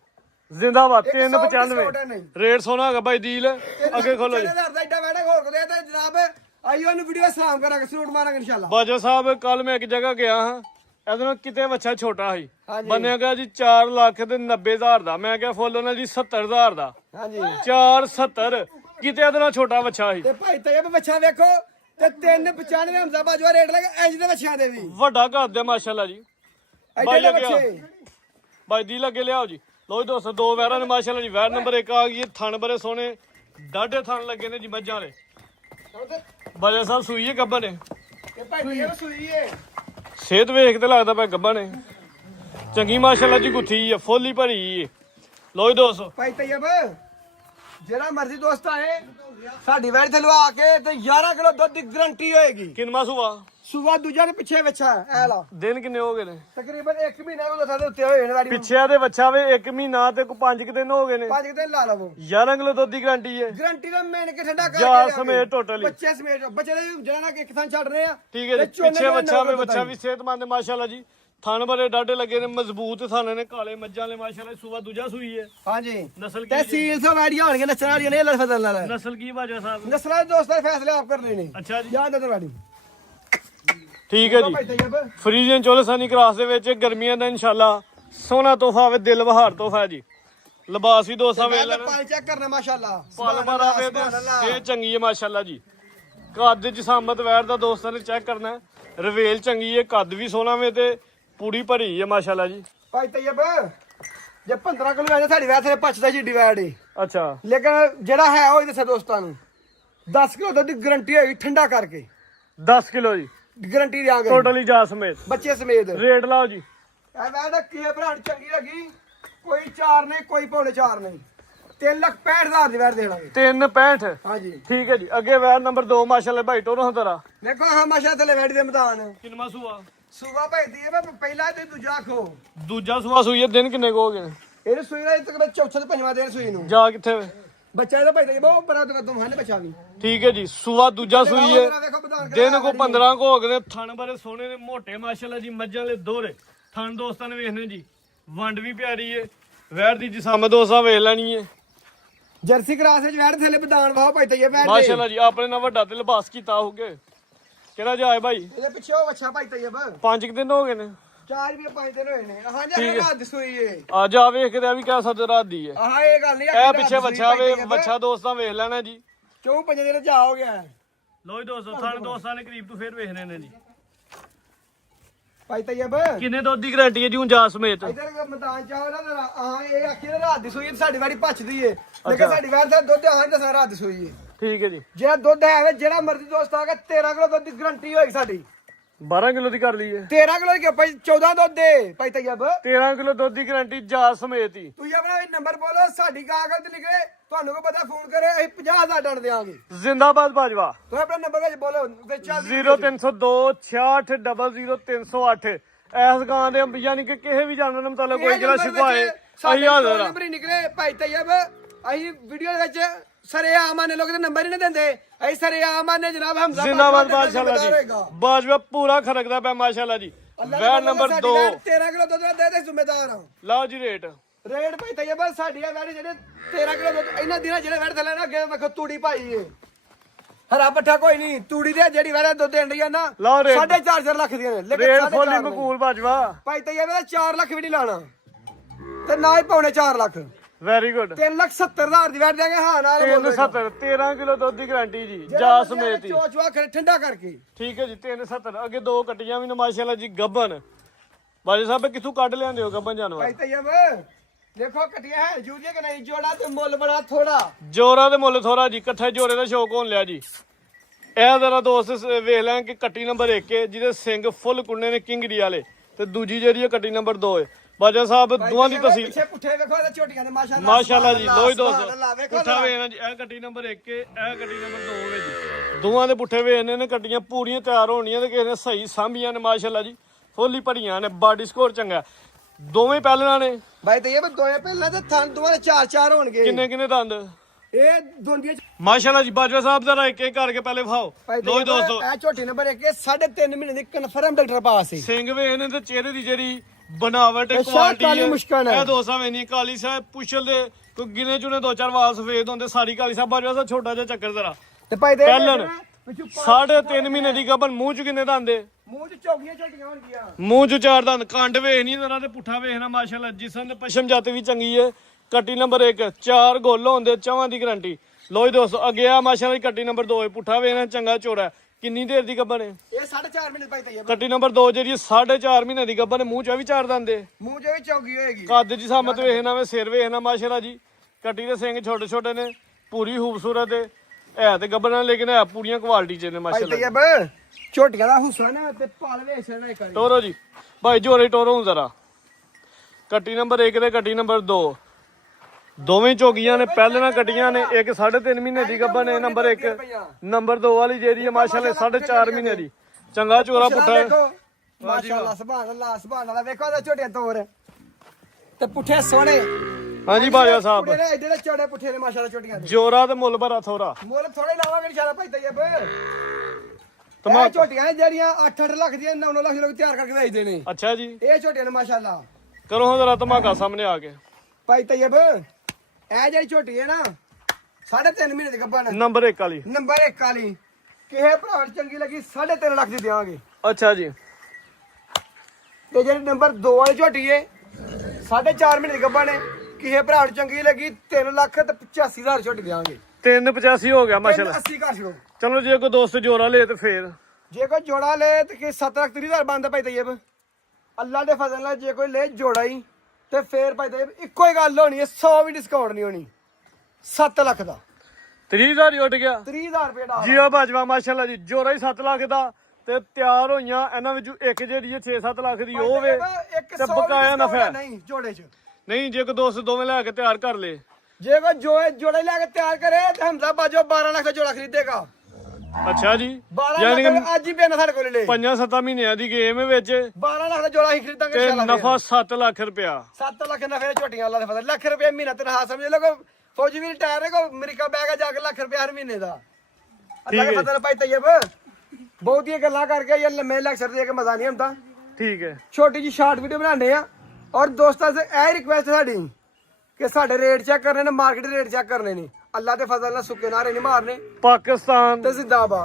ਜ਼ਿੰਦਾਬਾਦ ਇੱਕ ਸੌ 395 ਨਹੀਂ। ਰੇਟ ਸੋਨਾ ਹੈਗਾ ਭਾਈ ਦੀਲ ਅੱਗੇ ਖੋਲੋ ਜੀ 3,95,000 ਦਾ ਐਡਾ ਵੈੜਾ ਖੋਲ ਕੇ ਤੇ ਜਨਾਬ ਆਈਓ ਨੂੰ ਵੀਡੀਓ ਸਲਾਮ ਕਰਾਂਗੇ ਸਲੂਟ ਮਾਰਾਂਗੇ ਇਨਸ਼ਾਅੱਲਾ ਬਾਜੋ ਸਾਹਿਬ ਕੱਲ ਮੈਂ ਇੱਕ ਜਗ੍ਹਾ ਗਿਆ ਹਾਂ ਇਹਦੇ ਨਾਲ ਕਿਤੇ ਬੱਚਾ ਛੋਟਾ ਸੀ ਹਾਂਜੀ। ਬੰਨਿਆ ਗਿਆ ਜੀ 4,90,000 ਦਾ ਮੈਂ ਕਿਹਾ ਫੁੱਲ ਉਹਨਾਂ ਜੀ 70,000 ਦਾ ਹਾਂਜੀ 470 ਕਿਤੇ ਇਹਦੇ ਨਾਲ ਛੋਟਾ ਬੱਚਾ ਸੀ ਤੇ ਭਾਈ ਤੈਯਬ ਬੱਚਾ ਵੇਖੋ ਤੇ 395 ਹਮਜ਼ਾ ਬਾਜਵਾ ਰੇਟ ਲੱਗਾ ਇੰਜ ਦੇ ਬੱਚਿਆਂ ਦੇ ਵੀ ਵੱਡਾ ਘਰ ਦੇ ਮਾਸ਼ਾਅੱਲਾ ਜੀ ਐਡੇ ਬਾਈ ਦੇ ਅੱਗੇ ਆਓ। ਬੱਚੇ ਬਾਈ ਦੀ ਲੱਗੇ ਲਿਆਓ ਜੀ ਲੋ ਜੀ ਦੋਸਤੋ ਦੋ ਵੈਰਾਂ ਨੇ ਮਾਸ਼ਾਅੱਲਾ ਜੀ ਵੈਰ ਨੰਬਰ 1 ਆ ਗਈ ਹੈ ਥਣ ਬੜੇ ਸੋਹਣੇ ਡਾਢੇ ਥਣ ਲੱਗੇ ਨੇ ਜੀ ਮੱਝਾਂ ਵਾਲੇ ਬਾਜਾ ਸਾਹਿਬ ਸੂਈ ਹੈ ਗੱਬਨ ਨੇ ਇਹ ਭਾਈ ਤੈਯਬ ਸੂਈ ਏ ਸਿਹਤ ਵੇਖ ਤੇ ਲੱਗਦਾ ਪਿਆ ਗੱਬਨ ਨੇ ਚੰਗੀ ਮਾਸ਼ਾਅੱਲਾ ਜੀ ਗੁੱਥੀ ਆ ਫੁੱਲੀ ਭਰੀ ਹੈ। ਲੋ ਜੀ ਦੋਸਤੋ ਭਾਈ ਤੈਯਬ ਜਿਹੜਾ ਮਰਜ਼ੀ ਦੋਸਤ ਆਏ ਸਾਡੀ ਵੈੜ ਤੇ ਲਵਾ ਕੇ ਤੇ 11 ਕਿਲੋ ਦੁੱਧ ਦੀ ਗਰੰਟੀ ਹੋਏਗੀ। ਕਿੰਨਾ ਸੂਆ ਸੂਆ ਦੂਜਾ ਦੇ ਪਿੱਛੇ ਵੱਛਾ ਐ ਲਾ ਦਿਨ ਕਿੰਨੇ ਹੋ ਗਏ ਨੇ? ਤਕਰੀਬਨ 1 ਮਹੀਨਾ ਉਹ ਸਾਡੇ ਉੱਤੇ ਹੋਏ ਨੇ ਵੈੜੀ ਪਿੱਛੇ ਦੇ ਬੱਚਾ ਵੇ 1 ਮਹੀਨਾ ਤੇ ਕੋ 5 ਦਿਨ ਹੋ ਗਏ ਨੇ। 5 ਦਿਨ ਲਾ ਲਵੋ 11 ਕਿਲੋ ਦੁੱਧ ਦੀ ਗਾਰੰਟੀ ਹੈ। ਗਰੰਟੀ ਦਾ ਮੈਨ ਕੇ ਠੰਡਾ ਕਰਕੇ ਜਾਂ ਲਿਆਵਾਂਗੇ। ਸਮੇਤ ਟੋਟਲੀ ਬੱਚੇ ਸਮੇਤ ਬੱਚੇ ਦੇ ਜਿਹੜਾ ਨਾ ਇੱਕ ਥਾਂ ਛੱਡ ਰਹੇ ਆ ਠੀਕ ਹੈ ਤੇ ਜੀ। ਝੋਨੇ ਪਿੱਛੇ ਦਾ ਬੱਚਾ ਵੇ ਨੰਬਰ ਬੱਚਾ ਵੀ ਸਿਹਤਮੰਦ ਮਾਸ਼ਾਅੱਲਾ ਜੀ। ਥਣ ਬੜੇ ਡਾਢੇ ਲੱਗੇ ਨੇ ਮਜ਼ਬੂਤ ਥਣ ਨੇ ਕਾਲੇ ਮੱਝਾਂ ਨੇ ਮਾਸ਼ਾਅੱਲਾ। ਸੂਆ ਦੂਜਾ ਸੂਈ ਹੈ। ਹਾਂਜੀ ਨਸਲ ਤੇ ਕੀ ਸੀਲ ਸੋ ਵੈੜੀਆਂ ਹੋਣਗੀਆਂ ਨਸਲਾਂ ਵਾਲੀਆਂ ਨੇ ਅੱਲਾਹ ਫਜ਼ਲ ਨਾਲ ਨਸਲ ਕੀ ਬਾਜਾ ਸਾਹਿਬ? ਨਸਲਾਂ ਦੇ ਦੋਸਤਾਂ ਦੇ ਫੈਸਲੇ ਆਪ ਕਰਨੇ ਨੇ। ਅੱਛਾ ਜੀ ਯਾਦ ਹੈ ਵੈੜੀ ਠੀਕ ਹੈ ਜੀ। ਭਾਈ ਤੈਯਬ ਫਰੀਜ਼ਨ ਚੋਲਸਾਨੀ ਕਰਾਸ ਦੇ ਵਿੱਚ ਗਰਮੀਆਂ ਦਾ ਇਨਸ਼ਾਅੱਲਾ ਸੋਹਣਾ ਤੋਹਫਾ ਵੇ ਦਿਲ ਬਹਾਰ ਤੋਹਫਾ ਜੀ। ਲਿਬਾਸ ਵੀ ਦੋਸਤਾਂ ਵੇਖ ਲੈਣਾ ਪਾਣੀ ਚੈੱਕ ਕਰਨਾ ਮਾਸ਼ਾਅੱਲਾ ਪਲ ਮਾਰਾ ਵੇ ਤੇ ਇਹ ਚੰਗੀ ਹੈ ਮਾਸ਼ਾਅੱਲਾ ਜੀ। ਕੱਦ ਜਸਾਮਤ ਵੈਰ ਦਾ ਦੋਸਤਾਂ ਨੇ ਚੈੱਕ ਕਰਨਾ। ਰਵੇਲ ਚੰਗੀ ਹੈ ਕੱਦ ਵੀ ਸੋਹਣਾ ਵੇ ਤੇ ਪੂਰੀ ਭਰੀ ਹੈ ਮਾਸ਼ਾਅੱਲਾ ਜੀ। ਭਾਈ ਤੈਯਬ ਜੇ 15 ਕਿਲੋ ਆਇਆ ਸਾਡੀ ਵੈਸੇ ਪਛਦਾ ਜੀ ਡਿਵਾਈਡ ਹੀ ਅੱਛਾ ਲੇਕਿਨ ਜਿਹੜਾ ਹੈ ਉਹ ਹੀ ਦੱਸਿਆ ਦੋਸਤਾਂ ਨੂੰ 10 ਕਿਲੋ ਦੁੱਧ ਦੀ ਗਰੰਟੀ ਹੋਈ ਠੰਡਾ ਕਰਕੇ 10 ਕਿਲੋ ਜੀ ਗਰੰਟੀ ਦਿਆਂਗੇ ਟੋਟਲੀ ਜਾ ਸਮੇਤ। ਬੱਚੇ ਸਮੇਤ ਰੇਟ ਲਾਓ ਜੀ। ਐ ਮੈਂ ਤਾਂ ਕੀ ਭਰਾਣ ਚੰਗੀ ਲੱਗੀ ਕੋਈ 4 ਨਹੀਂ ਕੋਈ ਪੌਣੇ 4 ਨਹੀਂ 3,65,000 ਦੀ ਵੈਰ ਦੇਣਾਗੇ 365 ਹਾਂਜੀ ਠੀਕ ਹੈ ਜੀ। ਅੱਗੇ ਵੈਰ ਨੰਬਰ 2 ਮਾਸ਼ਾਅੱਲਾ ਭਾਈ ਟੋਰੋ ਹਤਰਾ ਦੇਖੋ ਹਾਂ ਮਾਸ਼ਾ ਥੱਲੇ ਵੈੜੀ ਦੇ ਮੈਦਾਨ ਕਿੰਨਾ ਸੂਆ? ਸੂਆ ਭਾਈ ਦੀ ਹੈ ਪਹਿਲਾ ਤੇ ਦੂਜਾ ਖੋ ਦੂਜਾ ਸੂਆ ਸੂਈ ਹੈ। ਦਿਨ ਕਿੰਨੇ ਕੋ ਹੋ ਗਏ ਨੇ? ਇਹਨੂੰ ਸੂਈ ਦਾ ਤੱਕ ਚੌਥਾ ਤੇ ਪੰਜਵਾਂ ਦਿਨ ਸੂਈ ਨੂੰ ਜਾ ਕਿੱਥੇ ਵੇ? ਬੱਚਾ ਇਹਦਾ ਭਾਈ ਦੀ ਬਹੁਤ ਬੜਾ ਤੋਂ ਹਨ ਬੱਚਾ ਵੀ ਠੀਕ ਹੈ ਜੀ। ਸੂਆ ਦੂਜਾ ਸੂਈ ਹੈ। ਵੇਖੋ ਮੈਦਾਨ ਦਿਨ ਕੋ 15 ਕੋ ਹੋ ਗਏ ਨੇ। ਥਣ ਬਾਰੇ ਸੋਹਣੇ ਨੇ ਮੋਟੇ ਮਾਸ਼ਾਅੱਲਾ ਜੀ। ਮੱਝਾਂ ਦੇ ਦੋਹਰੇ ਥਣ ਦੋਸਤਾਂ ਨੇ ਵੇਖਣੇ ਜੀ। ਵੰਡ ਵੀ ਪਿਆਰੀ ਏ। ਵੈਰ ਦੀ ਜਿਸਮ ਦੋਸਤਾਂ ਵੇਖ ਲੈਣੀ ਏ ਜਰਸੀ ਕਰਾਸ ਵਿੱਚ ਵੈੜ ਥੱਲੇ ਮੈਦਾਨ ਵਾਹ ਭਾਈ ਤਈਏ ਵੈੜ ਮਾਸ਼ਾਅੱਲਾ ਜੀ। ਆਪਣੇ ਨਾਲ ਵੱਡਾ ਤੇ ਲਿਬਾਸ ਕੀਤਾ ਹੋਗੇ। ਕਿਹੜਾ ਜਾਏ ਭਾਈ? ਇਹਦੇ ਪਿੱਛੇ ਉਹ ਅੱਛਾ ਭਾਈ ਤਈਏ 5 ਦਿਨ ਹੋ ਗਏ ਨੇ। 4 ਵੀ 5 ਦਿਨ ਹੋਏ ਨੇ ਹਾਂਜੀ ਇਹ ਰਾਤ ਦੀ ਸੂਈ ਏ ਅੱਜ ਆ ਵੇਖ ਕੇ ਵੀ ਕਹਿ ਸਕਦੇ ਰਾਤ ਦੀ ਹੈ। ਆਹ ਇਹ ਗੱਲ ਨਹੀਂ ਇਹ ਪਿੱਛੇ ਬੱਚਾ ਵੇ ਬੱਚਾ ਦੋਸਤਾਂ ਵੇਖ ਲੈਣਾ ਜੀ। ਕਿਉਂ 5 ਦਿਨ ਜਾ ਹੋ ਗਿਆ ਲੋ ਜੀ ਦੋਸਤੋ ਥਣ ਦੋਸਤਾਂ ਨੇ ਕਰੀਬ ਤੋਂ ਫੇਰ ਵੇਖਣੇ ਨੇ ਜੀ। ਭਾਈ ਤਈਏ ਕਿੰਨੇ ਦੁੱਧ ਦੀ ਗਾਰੰਟੀ ਹੈ ਜੀ ਹੁਣ ਜਾ ਸਮੇਤ? ਇਧਰ ਮੈਦਾਨ ਚ ਆਓ ਨਾ ਆਹ ਇਹ ਆਖੀ ਨਾ ਰਾਤ ਦੀ ਸੂਈ ਤੇ ਸਾਡੀ ਵਾਰੀ ਭੱਜਦੀ ਏ ਲੇਕਿਨ ਸਾਡੀ ਵਾਰ ਦਾ ਦੁੱਧ ਆਹ ਦੱਸਣਾ ਰਾਤ ਦੀ ਸੂਈ ਏ ਠੀਕ ਹੈ ਜੀ। ਜਿਹੜਾ ਦੁੱਧ ਹੈ ਵੇ ਜਿਹੜਾ ਮਰਜ਼ੀ ਦੋਸਤ ਆ ਕੇ 13 ਕਿਲੋ ਦੁੱਧ ਦੀ ਗਰੰਟੀ ਹੋਏਗੀ ਸਾਡੀ 12 ਕਿਲੋ ਦੀ ਕਰ ਲਈਏ। 13 ਕਿਲੋ ਦੀ ਭਾਈ 14 ਦੁੱਧ ਦੇ ਭਾਈ ਤਈਬ 13 ਕਿਲੋ ਦੁੱਧ ਦੀ ਗਾਰੰਟੀ ਜਾ ਸਮੇਤ ਹੀ। ਤੁਸੀਂ ਆਪਣਾ ਨੰਬਰ ਬੋਲੋ ਸਾਡੀ ਕਾਗਜ਼ ਤੇ ਲਿਖੇ ਤੁਹਾਨੂੰ ਕੋ ਪਤਾ ਫੋਨ ਕਰੇ ਅਸੀਂ 50,000 ਡੰਡ ਦੇਵਾਂਗੇ। ਜ਼ਿੰਦਾਬਾਦ ਬਾਜਵਾ। ਤੁਸੀਂ ਆਪਣਾ ਨੰਬਰ ਵਿੱਚ ਬੋਲੋ ਤੇ ਚੱਲ 0302 660008 ਇਸ ਗਾਂ ਦੇ ਯਾਨੀ ਕਿ ਕਿਸੇ ਵੀ ਜਾਨਵਰ ਨੂੰ ਮਤਲਬ ਕੋਈ ਜਿਹੜਾ ਸ਼ਿਫਾਏ ਅਸੀਂ ਹਾਜ਼ਰ ਆ। ਨੰਬਰ ਹੀ ਨਿਕਲੇ ਭਾਈ ਤਈਬ ਅਸੀਂ ਵੀਡੀਓ ਦੇ ਵਿੱਚ ਸਰੇ ਆਮਾਨੇ ਲੋਕ ਦੇ ਨੰਬਰ ਹੀ ਨਹੀਂ ਦਿੰਦੇ ਅਸੀਂ ਸਰੇ ਆਮਾਨੇ ਜਨਾਬ ਹਮਜ਼ਾ ਜ਼ਿੰਦਾਬਾਦ ਮਾਸ਼ਾਅੱਲਾ ਜੀ। ਬਾਜਵਾ ਪੂਰਾ ਖੜਕਦਾ ਪਿਆ ਮਾਸ਼ਾਅੱਲਾ ਜੀ। ਵੈਰ ਨੰਬਰ 2 13 ਕਿਲੋ ਦੁੱਧ ਦੇ ਦੇ ਜ਼ਿੰਮੇਦਾਰ ਹਾਂ। ਲਓ ਜੀ ਰੇਟ ਰੇਟ ਭਾਈ ਤਈਬ ਸਾਡੀਆਂ ਵੈੜ ਜਿਹੜੇ 13 ਕਿਲੋ ਦੁੱਧ ਇਹਨਾਂ ਦਿਨਾਂ ਜਿਹੜੇ ਵੈੜ ਥੱਲੇ ਨਾ ਅੱਗੇ ਵੇਖੋ ਤੂੜੀ ਪਾਈ ਏ ਹਰਾ ਪੱਠਾ ਕੋਈ ਨਹੀਂ ਤੂੜੀ ਦੇ ਜਿਹੜੀ ਵੈੜ ਦੁੱਧ ਦੇਣ ਆ ਨਾ ਲਓ ਰੇਟ 4.5 ਲੱਖ ਦੀਆਂ ਨੇ ਰੇਟ ਫੁੱਲੀ ਮਕੂਲ ਬਾਜਵਾ। ਭਾਈ ਤਈਬ 4 ਲੱਖ ਵੀ ਨਹੀਂ ਲਾਣਾ ਤੇ ਨਾ ਹੀ ਪੌਣੇ 4 ਲੱਖ ਵੈਰੀ ਗੁੱਡ। 3,70,000 ਦੀ ਵੈਟ ਦੇਾਂਗੇ ਹਾਂ ਨਾਲ 370 13 ਕਿਲੋ ਦੁੱਧ ਦੀ ਗਾਰੰਟੀ ਜੀ ਜਾ ਸਮੇਤ ਹੀ। ਚੋਚਵਾ ਖੜੇ ਠੰਡਾ ਕਰਕੇ ਠੀਕ ਹੈ ਜੀ 370 ਅੱਗੇ 2 ਕੱਟੀਆਂ ਵੀ ਨੇ ਮਾਸ਼ਾਅੱਲਾ ਜੀ ਗੱਬਨ। ਬਾਜੀ ਸਾਹਿਬ ਕਿੱਥੋਂ ਕੱਢ ਲਿਆਂਦੇ ਹੋ ਗੱਬਨ ਜਾਨਵਰ? ਭਾਈ ਤਈਬ ਦੇਖੋ ਕਟਿਆ ਹੈ ਜੂਰੀਆ ਕਿ ਨਹੀਂ ਜੋੜਾ ਤੇ ਮੁੱਲ ਬੜਾ ਥੋੜਾ ਜੋਰਾ ਦੇ ਮੁੱਲ ਥੋੜਾ ਜੀ। ਇਕੱਠੇ ਜੋਰੇ ਦਾ ਸ਼ੌਕ ਹੋਣ ਲਿਆ ਜੀ। ਇਹ ਜ਼ਰਾ ਦੋਸਤ ਵੇਖ ਲੈਣ ਕਿ ਕੱਟੀ ਨੰਬਰ 1 ਹੈ ਜਿਹਦੇ ਸਿੰਘ ਫੁੱਲ ਕੁੰਨੇ ਨੇ ਕਿੰਗੜੀ ਵਾਲੇ ਤੇ ਦੂਜੀ ਜਿਹੜੀ ਹੈ ਕੱਟੀ ਨੰਬਰ 2 ਹੈ। ਬਾਜਾ ਸਾਹਿਬ ਦੋਵਾਂ ਦੀ ਤਸਵੀਰ ਪਿੱਛੇ ਪੁੱਠੇ ਵੇਖੋ ਇਹਦੇ ਝੋਟੀਆਂ ਦੇ ਮਾਸ਼ਾਅੱਲਾ ਮਾਸ਼ਾਅੱਲਾ ਜੀ। ਲੋ ਜੀ ਦੋਸਤੋ ਪੁੱਠਾ ਵੇਖਣਾ ਜੀ। ਇਹ ਕੱਟੀ ਨੰਬਰ 1 ਹੈ ਇਹ ਕੱਟੀ ਨੰਬਰ 2 ਹੈ ਜੀ। ਦੋਵਾਂ ਦੇ ਪੁੱਠੇ ਵੇਖਣੇ ਨੇ। ਕੱਟੀਆਂ ਪੂਰੀਆਂ ਤਿਆਰ ਹੋਣੀਆਂ ਤੇ ਕਿਸੇ ਨੇ ਸਹੀ ਸਾਂਭੀਆਂ ਨੇ ਮਾਸ਼ਾਅੱਲਾ ਜੀ। ਫੁੱਲੀ ਭਰੀਆਂ ਨੇ ਬਾਡੀ ਸਕੋਰ ਚੰਗਾ। ਦੋਵੇਂ ਪਹਿਲਾਂ ਨੇ ਭਾਈ ਤਈਬ ਦੋਏ ਪਹਿਲਾਂ ਤੇ ਥਣ ਦੋਵਾਂ ਦੇ 4-4 ਹੋਣਗੇ। ਕਿੰਨੇ ਕਿੰਨੇ ਦੰਦ? ਇਹ ਦੋਂਦੀਆਂ ਮਾਸ਼ਾਅੱਲਾ ਜੀ। ਬਾਜਵਾ ਸਾਹਿਬ ਦਾ ਇੱਕ ਇੱਕ ਕਰਕੇ ਪਹਿਲੇ ਵਿਖਾਓ। ਲੋ ਜੀ ਦੋਸਤੋ ਇਹ ਝੋਟੀ ਨੰਬਰ 1 3.5 ਮਹੀਨੇ ਦੀ ਕਨਫਰਮ ਡਾਕਟਰ ਪਾਸ ਸੀ। ਸਿੰਘ ਵੇ ਇਹਨਾਂ ਦੇ ਚਿਹਰੇ ਦੀ ਜਿਹੜੀ ਬਣਾਵਟ ਇਹ ਸ਼ਾਹ ਕੁਆਲਿਟੀ ਕਾਲੀ ਮੁਸ਼ਕਲ ਹੈ। ਇਹ ਦੋਸਤਾਂ ਵੇ ਨਹੀਂ ਕਾਲੀ ਸਾਹਿਬ ਪੁੱਛਲ ਦੇ ਕੋਈ ਗਿਨੇ ਚੁਨੇ 2-4 ਵਾਲ ਸਫੇਦ ਹੁੰਦੇ ਸਾਰੀ ਕਾਲੀ ਸਾਹਿਬ। ਬਾਜਵਾ ਸਾਹਿਬ ਛੋਟਾ ਜਿਹਾ ਚੱਕਰ ਜ਼ਰਾ ਤੇ ਭਾਈ ਦੇ ਪਹਿਲਣ 3.5 ਮਹੀਨੇ ਦੀ ਗੱਭਣ ਮੂੰਹ ਚ ਕਿੰਨੇ ਦੰਦ? ਮੂੰਹ ਚ ਚੌਗੀਆਂ ਝੋਟੀਆਂ ਹੋਣਗੀਆਂ। ਮੂੰਹ ਚ 4 ਦੰਦ। ਕੰਡ ਵੇਖ ਨਹੀਂ ਜ਼ਰਾ ਤੇ ਪੁੱਠਾ ਵੇਖਣਾ ਮਾਸ਼ਾਅੱਲਾ। ਜਿਸਮ ਤੇ ਪਸ਼ਮ ਜਾਤ ਵੀ ਚੰਗੀ ਹੈ। ਕੱਟੀ ਨੰਬਰ 1 4 ਗੋਲ ਹੁੰਦੇ ਚਵਾਂ ਦੀ ਗਾਰੰਟੀ। ਲੋ ਜੀ ਦੋਸਤੋ ਅੱਗੇ ਆ ਮਾਸ਼ਾਅੱਲਾ ਕੱਟੀ ਨੰਬਰ 2 ਪੁੱਠਾ ਵੇਖਣਾ ਚੰਗਾ ਚੋੜਾ। ਕਿੰਨੀ ਦੇਰ ਦੀ ਗੱਭਣ ਹੈ? ਇਹ 4.5 ਮਹੀਨੇ ਭਾਈ ਤਈਬ ਕੱਟੀ ਨੰਬਰ 2 ਜਿਹੜੀ 4.5 ਮਹੀਨੇ ਦੀ ਗੱਭਣ ਮੂੰਹ ਚ ਵੀ 4 ਦੰਦ ਹੈ। ਮੂੰਹ ਚ ਵੀ ਚੌਗੀ ਹੋਏਗੀ। ਕੱਦ ਜੀ ਸਾਮਤ ਵੇਖਣਾ ਵੇ ਸਿਰ ਵੇਖਣਾ ਮਾਸ਼ਾਅੱਲਾ ਜੀ। ਕੱਟੀ ਦੇ ਸਿੰਘ ਛੋਟੇ ਛੋਟੇ ਨੇ ਪੂਰੀ ਖੂਬਸੂਰਤ ਹੈ ਤੇ ਗੱਭਣਾ ਲੇਕਿਨ ਹੈ ਪੂਰੀਆਂ ਕੁਆਲਿਟੀ ਚ ਨੇ ਭਾਈ ਮਾਸ਼ਾਅੱਲਾ। ਤਈਬ ਝੋਟੀਆਂ ਦਾ ਹੁਸਨ ਤੇ ਪਾਲ ਵੇਚਣਾ ਇੱਕ ਵਾਰੀ। ਟੋਰੋ ਜੀ ਭਾਈ ਜੋਰੇ ਟੋਰੋ ਹੁਣ ਜ਼ਰਾ ਕੱਟੀ ਨੰਬਰ 1 ਤੇ ਕੱਟੀ ਨੰਬਰ 2 ਦੋਵੇਂ ਝੋਗੀਆਂ ਨੇ ਪਹਿਲਾਂ ਕੱਟੀਆਂ ਨੇ। ਇੱਕ 3.5 ਮਹੀਨੇ ਦੀ ਗੱਭਣ ਨੇ ਨੰਬਰ 1, ਨੰਬਰ 2 ਵਾਲੀ ਜਿਹੜੀ ਹੈ ਮਾਸ਼ਾਅੱਲਾ 4.5 ਮਹੀਨੇ ਦੀ। ਚੰਗਾ ਚੋਰਾ ਪੁੱਠਾ ਹੈ। ਮਾਸ਼ਾਅੱਲਾ ਸੁਭਾਨ ਅੱਲਾਹ ਸੁਭਾਨ ਅੱਲਾਹ। ਵੇਖੋ ਇਹਦਾ ਝੋਟੀਆਂ ਤੋਰ ਤੇ ਪੁੱਠੇ ਸੋਹਣੇ। ਹਾਂਜੀ ਬਾਜਵਾ ਸਾਹਿਬ ਪੁੱਠੇ ਨੇ ਜਿਹੜੇ ਚੌੜੇ ਪੁੱਠੇ ਨੇ ਮਾਸ਼ਾਅੱਲਾ ਝੋਟੀਆਂ ਦੇ। ਜੋਰਾ ਤੇ ਮੁੱਲ ਭਰਾ ਥੋੜਾ ਮੁੱਲ ਥੋੜੇ ਲਾਵਾਂਗੇ ਇਨਸ਼ਾਅੱਲਾ ਭਾਈ ਤੈਯਬ। ਤਮਾ ਇਹ ਝੋਟੀਆਂ ਨੇ ਜਿਹੜੀਆਂ 8-8 ਲੱਖ ਦੀਆਂ 9-9 ਲੱਖ ਦੇ ਲੋਕ ਤਿਆਰ ਕਰਕੇ ਵੇਚਦੇ ਨੇ। ਅੱਛਾ ਜੀ, ਇਹ ਝੋਟੀਆਂ ਨੇ ਮਾਸ਼ਾਅੱਲਾ। ਕਰੋ ਹਾਂ ਜਰਾ ਧਮਾਕਾ ਸਾਹਮਣੇ ਆ ਕੇ ਭਾਈ ਤੈਯਬ। ਇਹ ਜਿਹੜੀ ਝੋਟੀ ਹੈ ਨਾ 3.5 ਮਹੀਨੇ ਦੀ ਗੱਭਣ ਨੰਬਰ 1 ਵਾਲੀ। ਨੰਬਰ 1 ਵਾਲੀ ਕਿਸੇ ਭਰਾ ਨੂੰ ਚੰਗੀ ਲੱਗੀ 3.5 ਲੱਖ ਦੀ ਦੇਵਾਂਗੇ। ਅੱਛਾ ਜੀ, ਤੇ ਜਿਹੜੀ ਨੰਬਰ 2 ਵਾਲੀ ਝੋਟੀ ਏ 4.5 ਮਹੀਨੇ ਦੀ ਗੱਭਣ ਨੇ ਕਿਸੇ ਭਰਾ ਨੂੰ ਚੰਗੀ ਲੱਗੀ 3 ਲੱਖ ਤੇ 85,000 ਝੋਟੀ ਦੇਵਾਂਗੇ। 385 ਹੋ ਗਿਆ ਮਾਸ਼ਾਅੱਲਾ। 80 ਘਰ ਛੜੋ। ਚਲੋ ਜੇ ਕੋਈ ਦੋਸਤ ਜੋਰਾ ਲੇ ਤੇ ਫੇਰ ਜੇ ਕੋਈ ਜੋੜਾ ਲੈ ਤੇ ਕਿ 7,30,000 ਬਣਦਾ ਭਾਈ ਤੈਯਬ। ਅੱਲਾ ਦੇ ਫਜ਼ਲ ਨਾਲ ਜੇ ਕੋਈ ਲੈ ਜੋੜਾ ਹੀ ਤੇ ਫੇਰ ਭਾਈ ਤੈਯਬ ਇੱਕੋ ਹੀ ਗੱਲ ਹੋਣੀ ਹੈ, 100 ਵੀ ਡਿਸਕਾਊਂਟ ਨਹੀਂ ਹੋਣੀ। 7 ਲੱਖ ਦਾ 30,000 ਹੀ ਉੱਡ ਗਿਆ 30,000 ਰੁਪਏ ਦਾ। ਜੀ ਆ ਬਾਜਵਾ ਮਾਸ਼ਾਅੱਲਾ ਜੀ। ਜੋਰਾ ਹੀ 7 ਲੱਖ ਦਾ ਤੇ ਤਿਆਰ ਹੋਈਆਂ ਇਹਨਾਂ ਵਿੱਚੋਂ ਇੱਕ ਜਿਹੜੀ 6-7 ਲੱਖ ਦੀ ਉਹ ਵੇ ਤੇ ਬਕਾਇਆ ਨਫਾ ਨਹੀਂ ਜੋੜੇ ਚ। ਨਹੀਂ। ਜੇ ਕੋਈ ਦੋਸਤ ਦੋਵੇਂ ਲੈ ਕੇ ਤਿਆਰ ਕਰ ਲੇ, ਜੇ ਕੋਈ ਜੋੜਾ ਲੈ ਕੇ ਤਿਆਰ ਕਰੇ ਤੇ ਹਮਜ਼ਾ ਬਾਜੋ 12 ਲੱਖ ਦਾ ਜੋੜਾ ਖਰੀਦੇਗਾ। ਅੱਛਾ ਜੀ, 12 ਯਾਨੀ ਲੱਖ ਕਿ ਅੱਜ ਹੀ ਪੈਣਾ ਸਾਡੇ ਕੋਲ ਲੈ 5-7 ਮਹੀਨਿਆਂ ਦੀ ਗੇਮ ਵਿੱਚ 12 ਲੱਖ ਦਾ ਜੋੜਾ ਹੀ ਖਰੀਦਾਂਗੇ ਤੇ ਇਨਸ਼ਾਅੱਲਾ। ਨਫਾ 7 ਲੱਖ ਰੁਪਇਆ। 7 ਲੱਖ ਨਫੇ ਦੇ ਝੋਟੀਆਂ ਅੱਲਾ ਦੇ ਫਜ਼ਲ। ਲੱਖ ਰੁਪਏ ਮਹੀਨਾ ਤਨਖਾਹ ਸਮਝ ਲਓ। ਕੋਈ ਫੌਜੀ ਵੀ ਰਿਟਾਇਰ ਹੈ, ਕੋਈ ਅਮਰੀਕਾ ਬਹਿ ਕੇ ਜਾ ਕੇ ਲੱਖ ਰੁਪਏ ਹਰ ਮਹੀਨੇ ਦਾ। ਅੱਲਾ ਦੇ ਫਜ਼ਲ ਭਾਈ ਤੈਯਬ। ਬਹੁਤੀਆਂ ਗੱਲਾਂ ਕਰਕੇ ਇਹ ਲੰਮੇ ਲੈਕਚਰ ਦੇ ਕੇ ਮਜ਼ਾ ਨਹੀਂ ਆਉਂਦਾ। ਠੀਕ ਹੈ, ਛੋਟੀ ਜੀ ਸ਼ਾਰਟ ਵੀਡੀਓ ਬਣਾਉਂਦੇ ਆ। ਔਰ ਦੋਸਤਾਂ ਸੇ ਇਹ ਰਿਕੁਐਸਟ ਸਾਡੀ ਕਿ ਸਾਡੇ ਰੇਟ ਚੈੱਕ ਕਰਨੇ ਨੇ, ਮਾਰਕੀਟ ਰੇਟ ਚੈੱਕ ਕਰਨੇ ਨੇ। ਅੱਲਾ ਦੇ ਫਜ਼ਲ ਨਾਲ ਸੁੱਕੇ ਨਾਰੇ ਨਹੀਂ ਮਾਰਨੇ। ਪਾਕਿਸਤਾਨ ਤੇ ਜ਼ਿੰਦਾਬਾਦ।